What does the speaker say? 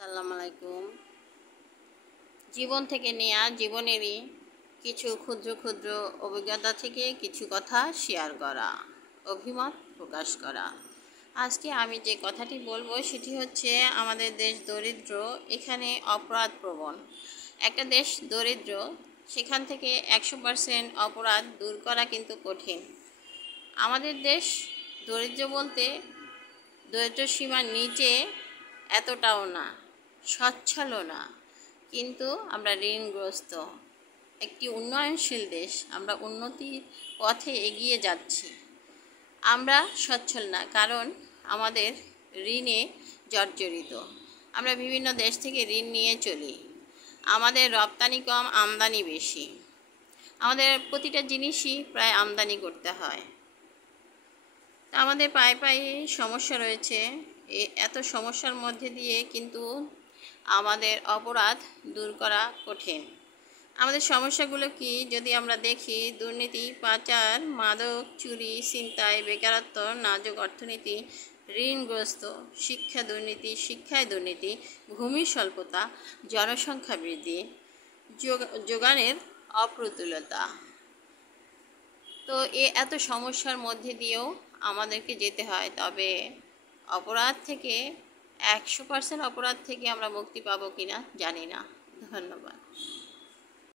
আসসালামু আলাইকুম। জীবন থেকে নেয়া জীবনেরই কিছু ক্ষুদ্র ক্ষুদ্র অভিজ্ঞতা থেকে কিছু কথা শেয়ার করা, অভিমত প্রকাশ করা। আজকে আমি যে কথাটি বলবো সেটি হচ্ছে, আমাদের দেশ দরিদ্র, এখানে অপরাধ প্রবণ। একটা দেশ দরিদ্র, সেখান থেকে 100% অপরাধ দূর করা কিন্তু কঠিন। আমাদের দেশ দরিদ্র বলতে দরিদ্র সীমার নিচে এতটাও না, সচ্ছলও না, কিন্তু আমরা ঋণগ্রস্ত। একটি উন্নয়নশীল দেশ, আমরা উন্নতির পথে এগিয়ে যাচ্ছি। আমরা সচ্ছল না, কারণ আমাদের ঋণে জর্জরিত। আমরা বিভিন্ন দেশ থেকে ঋণ নিয়ে চলি। আমাদের রপ্তানি কম, আমদানি বেশি। আমাদের প্রতিটা জিনিসই প্রায় আমদানি করতে হয়। আমাদের পায়ে পায়ে সমস্যা রয়েছে। এত সমস্যার মধ্যে দিয়ে কিন্তু আমাদের অপরাধ দূর করা কঠিন। আমাদের সমস্যাগুলো কি যদি আমরা দেখি: দুর্নীতি, পাচার, মাদক, চুরি, ছিনতাই, বেকারত্ব, নাজুক অর্থনীতি, ঋণগ্রস্ত, শিক্ষায় দুর্নীতি, ভূমি স্বল্পতা, জনসংখ্যা বৃদ্ধি, যোগানের অপ্রতুলতা। তো এত সমস্যার মধ্যে দিয়েও আমাদেরকে যেতে হয়। তবে অপরাধ থেকে 100% অপরাধ থেকে আমরা মুক্তি পাবো কিনা জানি না। ধন্যবাদ।